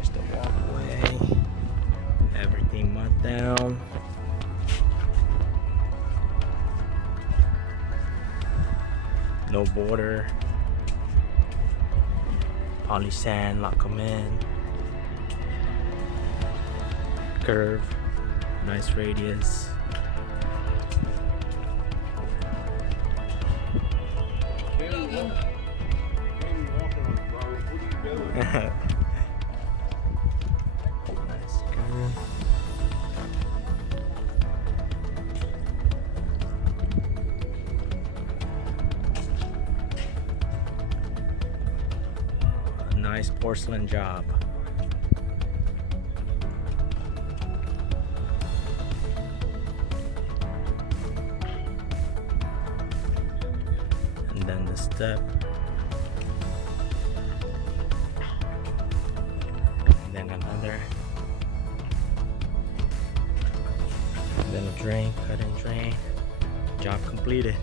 Finish the walkway. Everything mud down. No border. Poly sand, lock them in. Curve. Nice radius. Nice curve. A nice porcelain job. And then the step. And then another. And then a drain, cut and drain. Job completed.